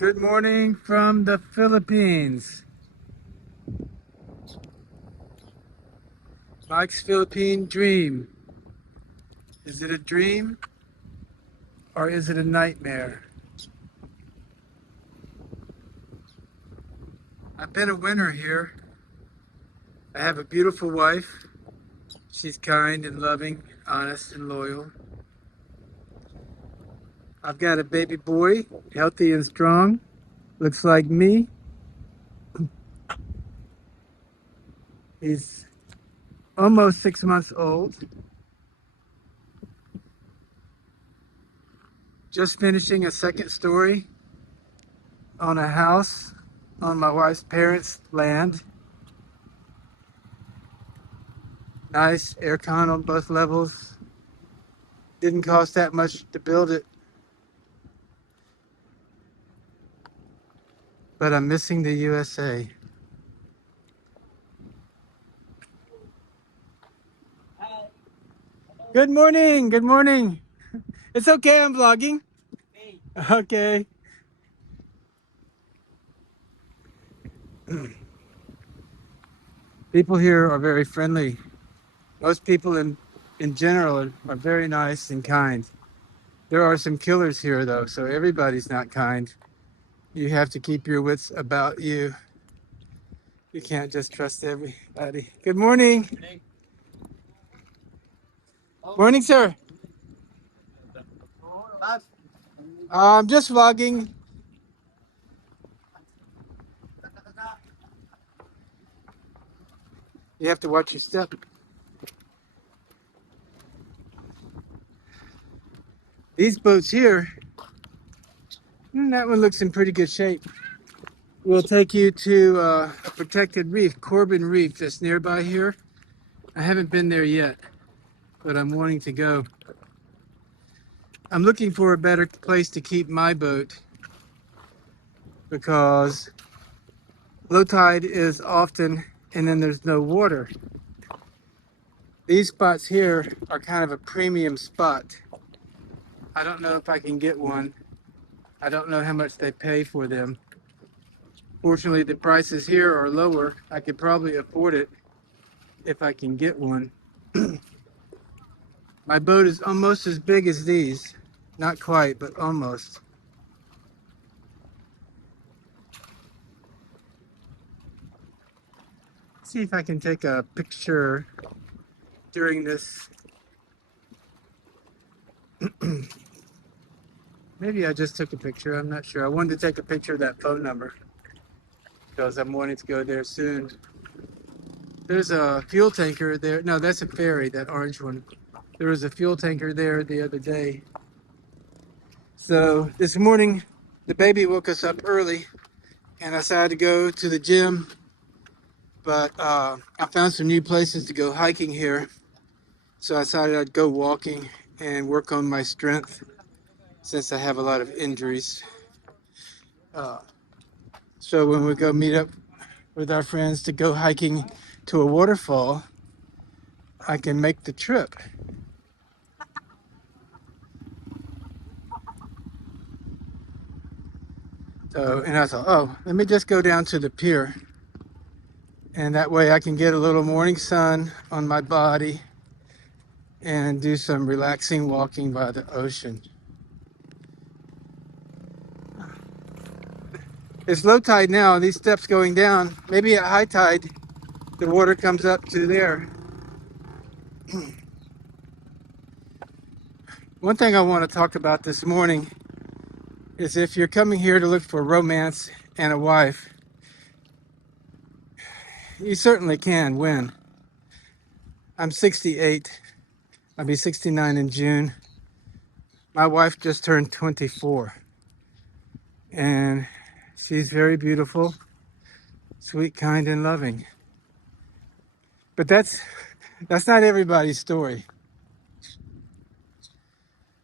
Good morning from the Philippines. Mike's Philippine dream. Is it a dream or is it a nightmare? I've been a winter here. I have a beautiful wife. She's kind and loving, honest and loyal. I've got a baby boy, healthy and strong. Looks like me. He's almost 6 months old. Just finishing a second story on a house on my wife's parents' land. Nice aircon on both levels. Didn't cost that much to build it. But I'm missing the USA. Good morning, good morning. It's okay, I'm vlogging. Okay. People here are very friendly. Most people in general are very nice and kind. There are some killers here though, so everybody's not kind. You have to keep your wits about you. You can't just trust everybody. Good morning. Morning, sir. I'm just vlogging. You have to watch your step. These boats here, that one looks in pretty good shape. We'll take you to a protected reef, Corbin Reef, that's nearby here. I haven't been there yet, but I'm wanting to go. I'm looking for a better place to keep my boat because low tide is often, and then there's no water. These spots here are kind of a premium spot. I don't know if I can get one. I don't know how much they pay for them. Fortunately, the prices here are lower. I could probably afford it if I can get one. My boat is almost as big as these. Not quite, but almost. See if I can take a picture during this. Maybe I just took a picture, I'm not sure. I wanted to take a picture of that phone number because I'm wanting to go there soon. There's a fuel tanker there. No, that's a ferry, that orange one. There was a fuel tanker there the other day. So this morning, the baby woke us up early and I decided to go to the gym, but I found some new places to go hiking here. So I decided I'd go walking and work on my strength since I have a lot of injuries. So when we go meet up with our friends to go hiking to a waterfall, I can make the trip. So, and I thought, oh, let me just go down to the pier. And that way I can get a little morning sun on my body and do some relaxing walking by the ocean. It's low tide now, these steps going down. Maybe at high tide, the water comes up to there. One thing I want to talk about this morning is if you're coming here to look for romance and a wife, you certainly can win. I'm 68. I'll be 69 in June. My wife just turned 24. And she's very beautiful, sweet, kind, and loving. But that's not everybody's story.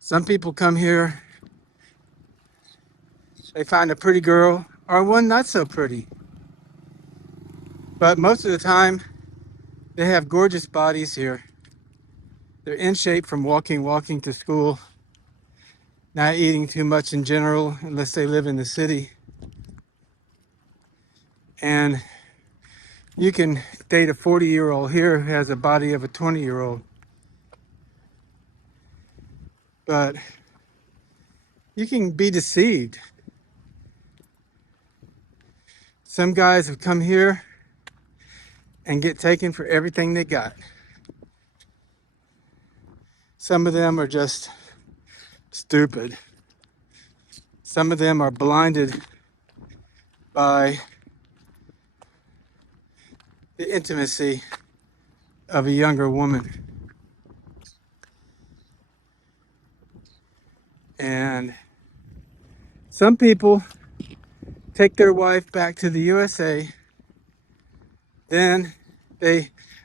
Some people come here, they find a pretty girl or one not so pretty. But most of the time, they have gorgeous bodies here. They're in shape from walking to school, not eating too much in general, unless they live in the city. And you can date a 40-year-old here who has a body of a 20-year-old. But you can be deceived. Some guys have come here and get taken for everything they got. Some of them are just stupid. Some of them are blinded by the intimacy of a younger woman. And some people take their wife back to the USA. Then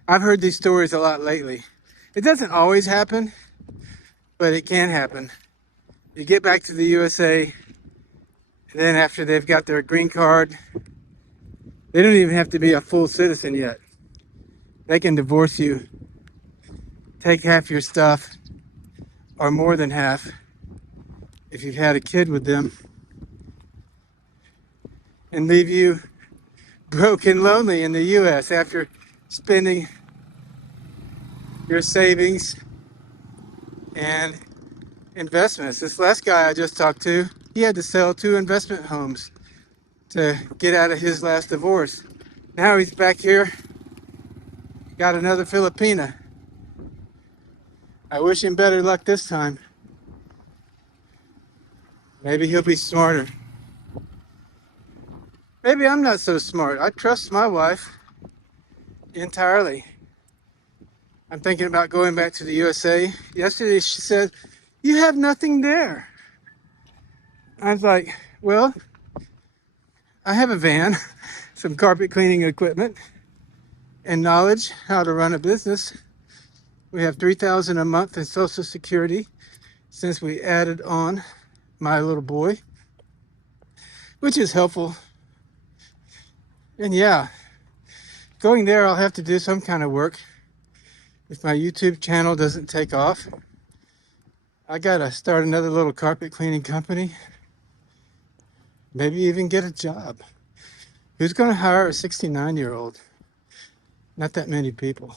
I've heard these stories a lot lately. It doesn't always happen, but it can happen. You get back to the USA, and then after they've got their green card, they don't even have to be a full citizen yet. They can divorce you, take half your stuff, or more than half, if you've had a kid with them, and leave you broke and lonely in the US after spending your savings and investments. This last guy I just talked to, he had to sell 2 investment homes to get out of his last divorce. Now he's back here, got another Filipina. I wish him better luck this time. Maybe he'll be smarter. Maybe I'm not so smart. I trust my wife entirely. I'm thinking about going back to the USA. Yesterday she said, "You have nothing there." I was like, well, I have a van, some carpet cleaning equipment, and knowledge how to run a business. We have $3,000 a month in Social Security since we added on my little boy, which is helpful. And yeah, going there, I'll have to do some kind of work. If my YouTube channel doesn't take off, I gotta start another little carpet cleaning company. Maybe even get a job. Who's gonna hire a 69-year-old? Not that many people.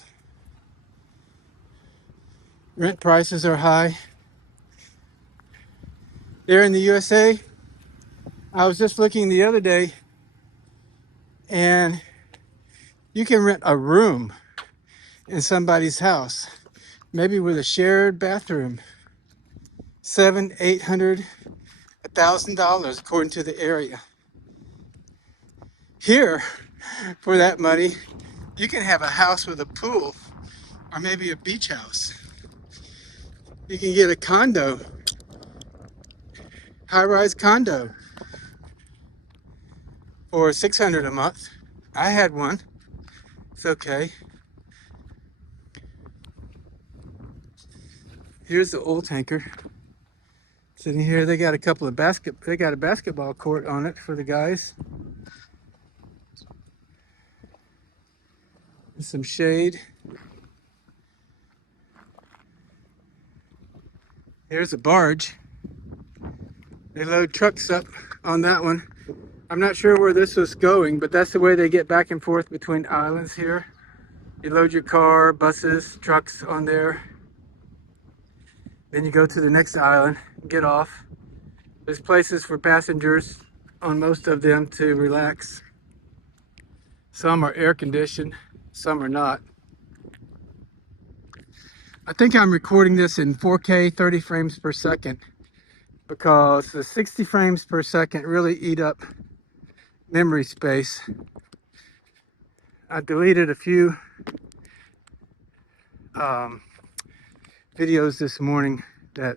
Rent prices are high. There in the USA, I was just looking the other day, and you can rent a room in somebody's house, maybe with a shared bathroom. $700, $800, $1,000 according to the area. Here, for that money, you can have a house with a pool, or maybe a beach house. You can get a condo, high-rise condo, for $600 a month. I had one. It's okay. Here's the oil tanker sitting here. They got a couple of they got a basketball court on it for the guys. There's some shade. Here's a barge. They load trucks up on that one. I'm not sure where this was going, but that's the way they get back and forth between islands here. You load your car, buses, trucks on there. Then you go to the next island, get off. There's places for passengers on most of them to relax. Some are air conditioned, some are not. I think I'm recording this in 4K 30 frames per second because the 60 frames per second really eat up memory space. I deleted a few videos this morning that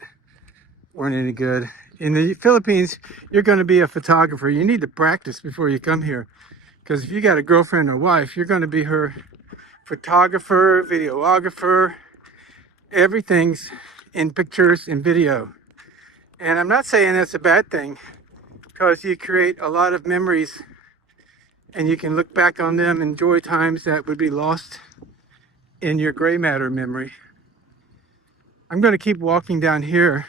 weren't any good. In the Philippines, you're going to be a photographer. You need to practice before you come here, because if you got a girlfriend or wife, you're going to be her photographer, videographer. Everything's in pictures and video. And I'm not saying that's a bad thing, because you create a lot of memories and you can look back on them, enjoy times that would be lost in your gray matter memory. I'm going to keep walking down here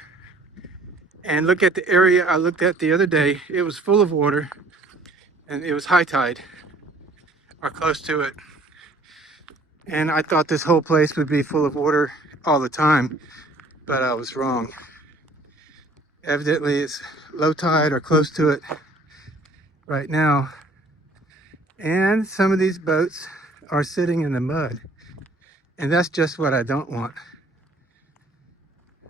and look at the area I looked at the other day. It was full of water and it was high tide. or close to it. And I thought this whole place would be full of water all the time, but I was wrong. Evidently it's low tide or close to it right now. And some of these boats are sitting in the mud. And that's just what I don't want.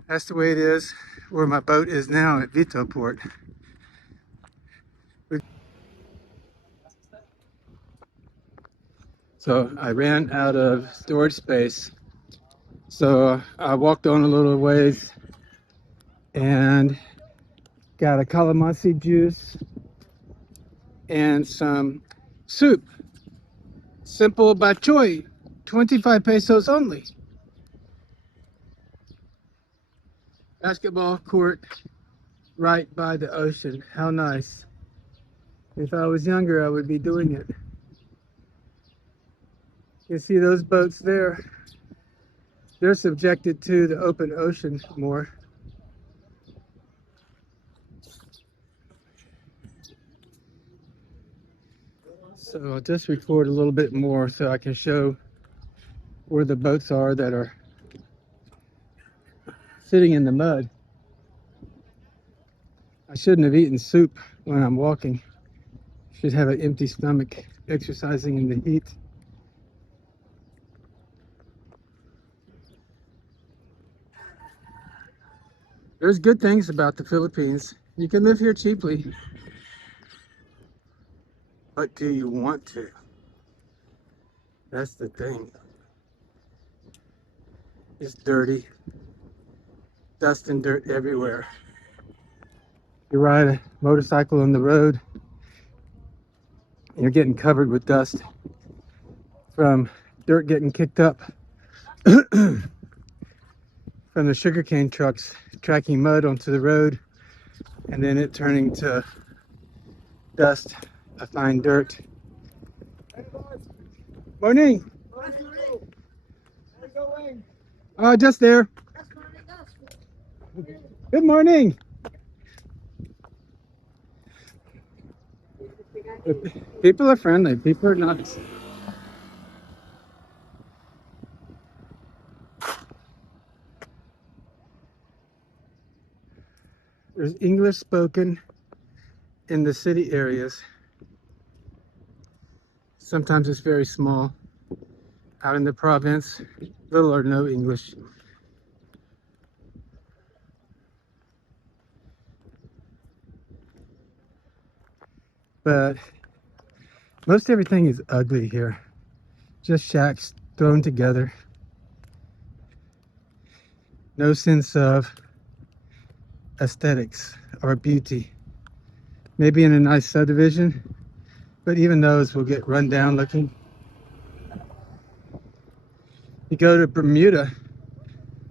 That's the way it is where my boat is now at Vitoport. So I ran out of storage space. So I walked on a little ways and got a calamansi juice and some soup. Simple bok choy, 25 pesos only. Basketball court right by the ocean. How nice. If I was younger, I would be doing it. You see those boats there? They're subjected to the open ocean more. So I'll just record a little bit more so I can show where the boats are that are sitting in the mud. I shouldn't have eaten soup when I'm walking. Should have an empty stomach exercising in the heat. There's good things about the Philippines. You can live here cheaply. But do you want to? That's the thing. It's dirty. Dust and dirt everywhere. You ride a motorcycle on the road, you're getting covered with dust from dirt getting kicked up from the sugarcane trucks tracking mud onto the road, and then it turning to dust, a fine dirt. Morning. Oh, just there. Good morning. People are friendly. People are nice. There's English spoken in the city areas. Sometimes it's very small. Out in the province, little or no English. But most everything is ugly here. Just shacks thrown together. No sense of aesthetics or beauty. Maybe in a nice subdivision, but even those will get run down looking. You go to Bermuda,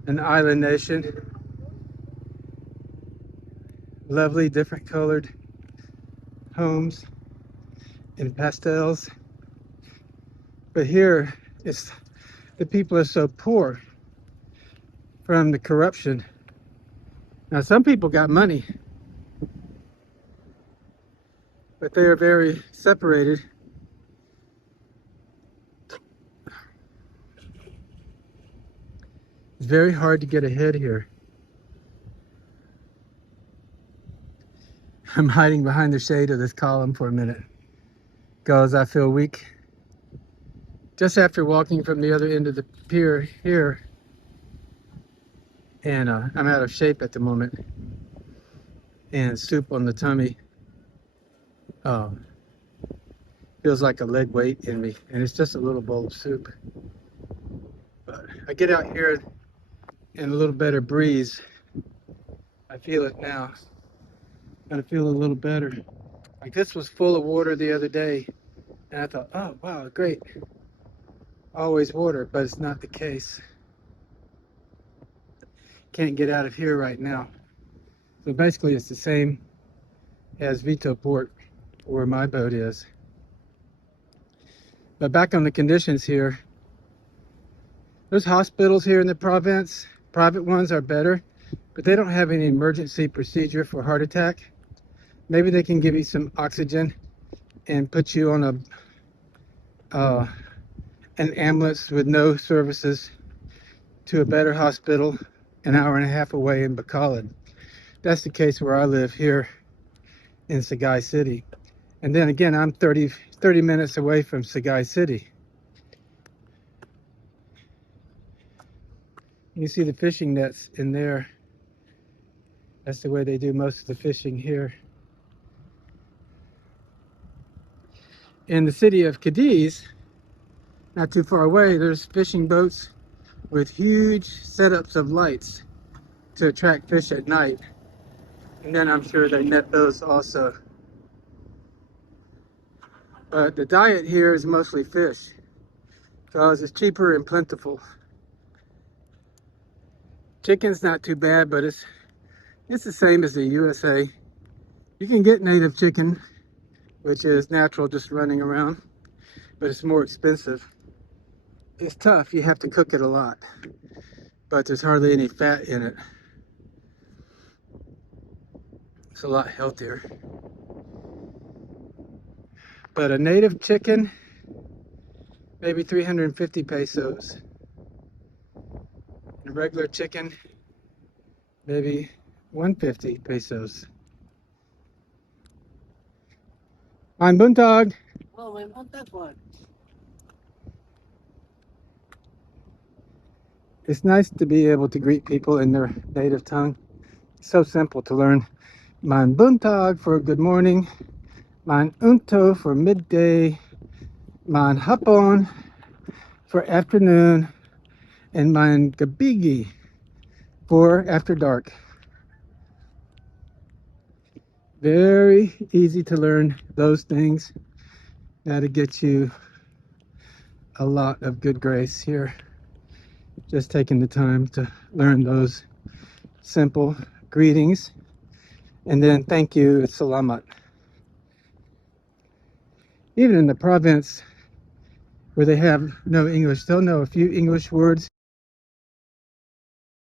an island nation. Lovely, different colored homes in pastels. But here, the people are so poor from the corruption. Now, some people got money, but they are very separated. It's very hard to get ahead here. I'm hiding behind the shade of this column for a minute because I feel weak. Just after walking from the other end of the pier here, and I'm out of shape at the moment, and soup on the tummy feels like a lead weight in me, and it's just a little bowl of soup. But I get out here in a little better breeze. I feel it now. I feel a little better. Like this was full of water the other day, and I thought, oh wow, great, always water, but it's not the case. Can't get out of here right now. So basically it's the same as Vitoport, where my boat is. But back on the conditions here, there's hospitals here in the province. Private ones are better, but they don't have any emergency procedure for heart attack. Maybe they can give you some oxygen and put you on uh, an ambulance with no services to a better hospital an hour and a half away in Bacolod. That's the case where I live here in Sagay City. And then again, I'm 30 minutes away from Sagay City. You see the fishing nets in there. That's the way they do most of the fishing here. In the city of Cadiz, not too far away, there's fishing boats with huge setups of lights to attract fish at night. And then I'm sure they net those also. But the diet here is mostly fish, because it's cheaper and plentiful. Chicken's not too bad, but it's the same as the USA. You can get native chicken, which is natural, just running around, but it's more expensive. It's tough, you have to cook it a lot, but there's hardly any fat in it. It's a lot healthier. But a native chicken, maybe 350 pesos. A regular chicken, maybe 150 pesos. Mein Buntag. Oh, my buntag one. It's nice to be able to greet people in their native tongue. It's so simple to learn. Mein Buntag for good morning. Mein Unto for midday. Mein Hapon for afternoon. And mein Gabigi for after dark. Very easy to learn those things. That'll get you a lot of good grace here. Just taking the time to learn those simple greetings. And then thank you, salamat. Even in the province where they have no English, they'll know a few English words.